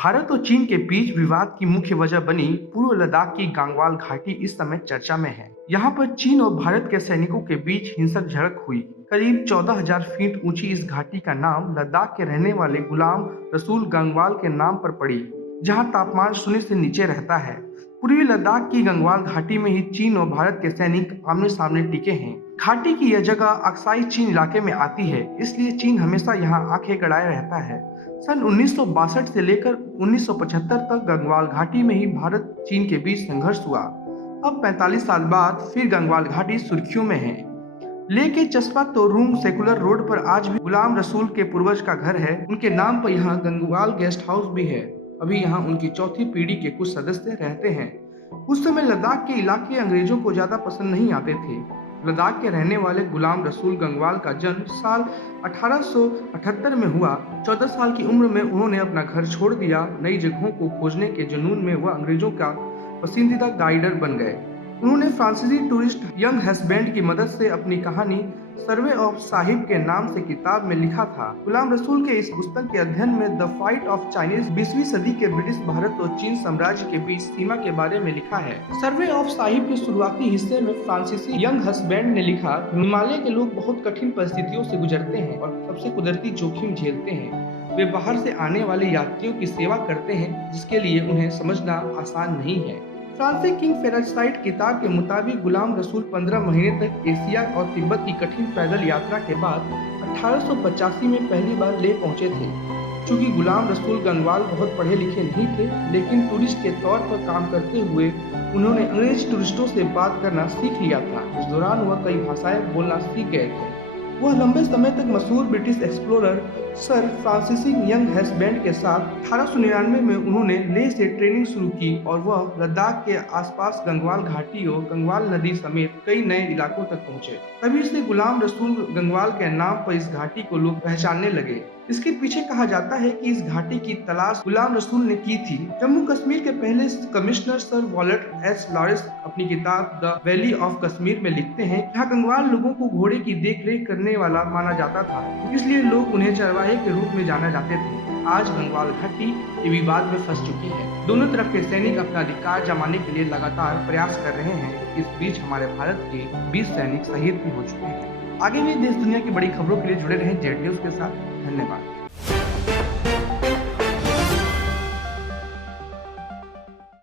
भारत और चीन के बीच विवाद की मुख्य वजह बनी पूर्व लद्दाख की गंगवाल घाटी इस समय चर्चा में है। यहाँ पर चीन और भारत के सैनिकों के बीच हिंसक झड़प हुई। करीब 14,000 फीट ऊंची इस घाटी का नाम लद्दाख के रहने वाले गुलाम रसूल गंगवाल के नाम पर पड़ी, जहाँ तापमान शून्य से नीचे रहता है। पूर्वी लद्दाख की गंगवाल घाटी में ही चीन और भारत के सैनिक आमने सामने टिके हैं। घाटी की यह जगह अक्साई चीन इलाके में आती है, इसलिए चीन हमेशा यहाँ आंखें गड़ाए रहता है। सन 1962 से लेकर 1975 तक गंगवाल घाटी में ही भारत चीन के बीच संघर्ष हुआ। अब 45 साल बाद फिर गंगवाल घाटी सुर्खियों में है। लेह के चस्पा तोरुंग सेकुलर रोड पर आज भी गुलाम रसूल के पूर्वज का घर है। उनके नाम पर यहाँ गंगवाल गेस्ट हाउस भी है। अभी यहाँ उनकी चौथी पीढ़ी के कुछ सदस्य रहते हैं। उस समय लद्दाख के इलाके अंग्रेजों को ज्यादा पसंद नहीं आते थे। लद्दाख के रहने वाले गुलाम रसूल गंगवाल का जन्म साल 1878 में हुआ। 14 साल की उम्र में उन्होंने अपना घर छोड़ दिया। नई जगहों को खोजने के जुनून में वह अंग्रेजों का पसंदीदा गाइडर बन गए। उन्होंने फ्रांसीसी टूरिस्ट यंग हस्बैंड की मदद से अपनी कहानी सर्वे ऑफ साहिब के नाम से किताब में लिखा था। गुलाम रसूल के इस पुस्तक के अध्ययन में द फाइट ऑफ चाइनीज 20वीं सदी के ब्रिटिश भारत और चीन साम्राज्य के बीच सीमा के बारे में लिखा है। सर्वे ऑफ साहिब के शुरुआती हिस्से में फ्रांसीसी यंग हस्बैंड ने लिखा, हिमालय के लोग बहुत कठिन परिस्थितियों से गुजरते हैं और सबसे कुदरती जोखिम झेलते हैं। वे बाहर से आने वाले यात्रियों की सेवा करते हैं, जिसके लिए उन्हें समझना आसान नहीं है। फ्रांसीसी किंग फेरासाइट किताब के मुताबिक गुलाम रसूल 15 महीने तक एशिया और तिब्बत की कठिन पैदल यात्रा के बाद 1885 में पहली बार ले पहुंचे थे। चूंकि गुलाम रसूल गंगवाल बहुत पढ़े लिखे नहीं थे, लेकिन टूरिस्ट के तौर पर काम करते हुए उन्होंने अंग्रेज टूरिस्टों से बात करना सीख लिया था। इस दौरान वह कई भाषाएं बोलना सीख गए थे। वह लंबे समय तक मशहूर ब्रिटिश एक्सप्लोरर सर फ्रांसीसी यंग हस्बैंड के साथ 1899 में उन्होंने लेह से ट्रेनिंग शुरू की और वह लद्दाख के आसपास गंगवाल घाटी और गंगवाल नदी समेत कई नए इलाकों तक पहुंचे। तभी से गुलाम रसूल गंगवाल के नाम पर इस घाटी को लोग पहचानने लगे। इसके पीछे कहा जाता है कि इस घाटी की तलाश गुलाम रसूल ने की थी। जम्मू कश्मीर के पहले commissioner sir wallet S Lawrence अपनी किताब द वैली ऑफ कश्मीर में लिखते हैं, यहाँ गंगवाल लोगों को घोड़े की देखरेख करने वाला माना जाता था, इसलिए लोग उन्हें चरवाहे के रूप में जाना जाते थे। आज गंगवाल घाटी विवाद में फंस चुकी है। दोनों तरफ के सैनिक अपना अधिकार जमाने के लिए लगातार प्रयास कर रहे हैं। इस बीच हमारे भारत के 20 सैनिक शहीद भी हो चुके हैं। आगे भी देश दुनिया की बड़ी खबरों के लिए जुड़े रहें जेड न्यूज के साथ। धन्यवाद।